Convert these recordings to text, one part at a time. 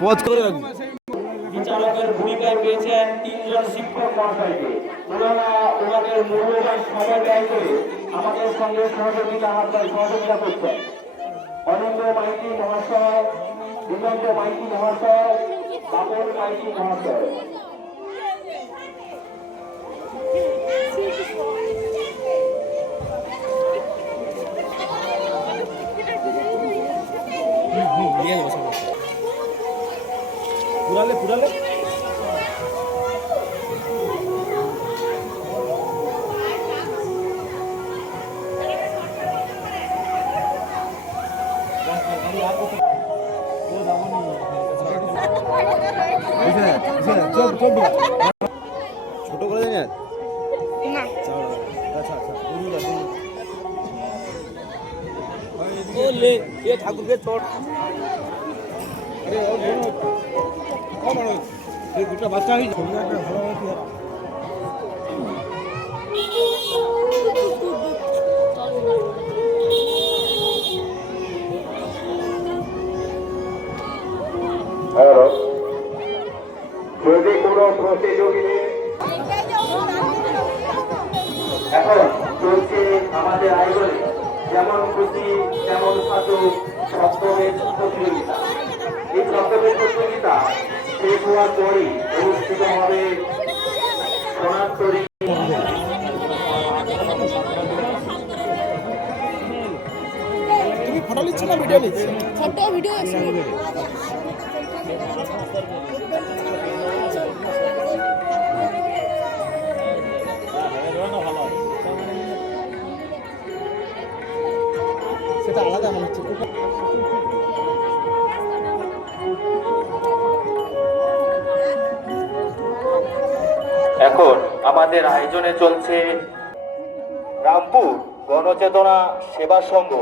Pause করে রাখুন। বিচারকের ভূমিকায় পেয়েছেন তিনজন শিক্ষক মহাশয়কে। ওনারা ওনাদের মূল্যবান সময় ব্যয় করে আমাদের সঙ্গে সহযোগিতা করছেন। অনন্ত মাইতি মহাশয়, দিগন্ত মাইতি মহাশয়, বাবন মাইতি মহাশয়। পুরালে পুরালে ছোট করে দেন না। আচ্ছা আচ্ছা ও লে এ ঠাকুরকে চট আরে ও মানুষ এই দুটো বাচ্চা হয়ে ভালো যদি কোনো প্রতিযোগী এখন চলছে আমাদের আয়োজনে যেমন খুশি তেমন সাধু শব্দবেদ প্রতিযোগিতা। এই শব্দবেদ প্রতিযোগিতা শেষ হওয়ার পরই অনুষ্ঠিত হবে সোনারতরী ফটো নিচ্ছ না ভিডিও নিচ্ছ? ফটো ভিডিও আছে। সেটা আলাদা মনে হচ্ছে। এখন আমাদের আয়োজনে চলছে রামপুর গণচেতনা সেবা সংঘ।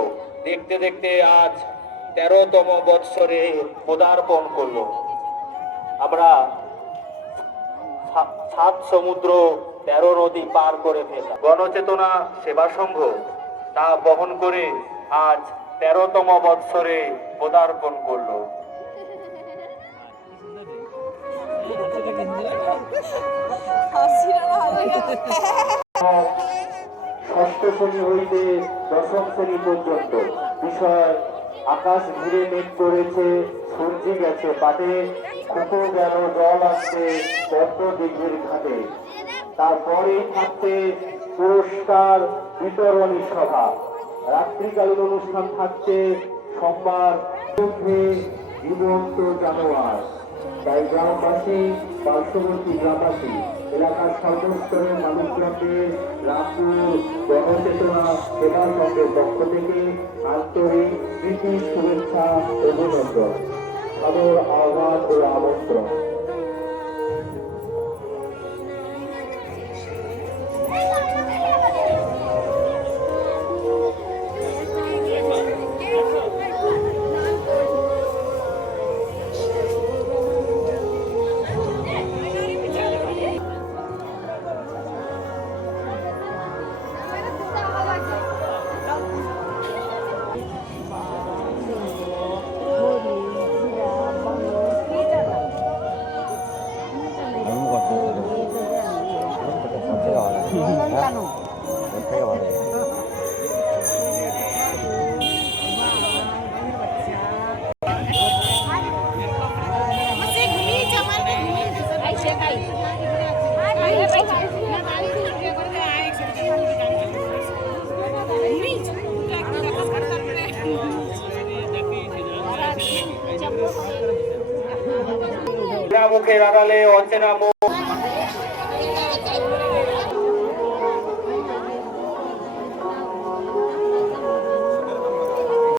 দেখতে দেখতে আজ 13তম বৎসরে পদার্পণ করল। আমরা 7 সমুদ্র 13 নদী পার করে ফেললাম। গণচেতনা সেবা সংঘ তা বহন করে আজ 13তম বৎসরে পদার্পণ করল। ষষ্ঠ শ্রেণী হইতে দশম শ্রেণী পর্যন্ত বিষয় আকাশ ঘিরে মেঘ করেছে, সূর্যি গেছে পাটে, খুঁটো গেল জল আসছে পদ্ম দিঘির ঘাটে। তারপরেই থাকছে পুরস্কার বিতরণী সভা। রাত্রিকালীন অনুষ্ঠান থাকছে সোমবার জীবন্ত জানোয়ার। তাই গ্রামবাসী, পার্শ্ববর্তী গ্রামবাসী, এলাকার সর্বস্তরের মানুষজনকে রামপুর গণচেতনা সেবা সংঘের পক্ষ থেকে আন্তরিক প্রীতি, শুভেচ্ছা, অভিনন্দন, সাদর আহ্বান ও আমন্ত্রণ। মুখের আড়ালে অচেনা মুখ।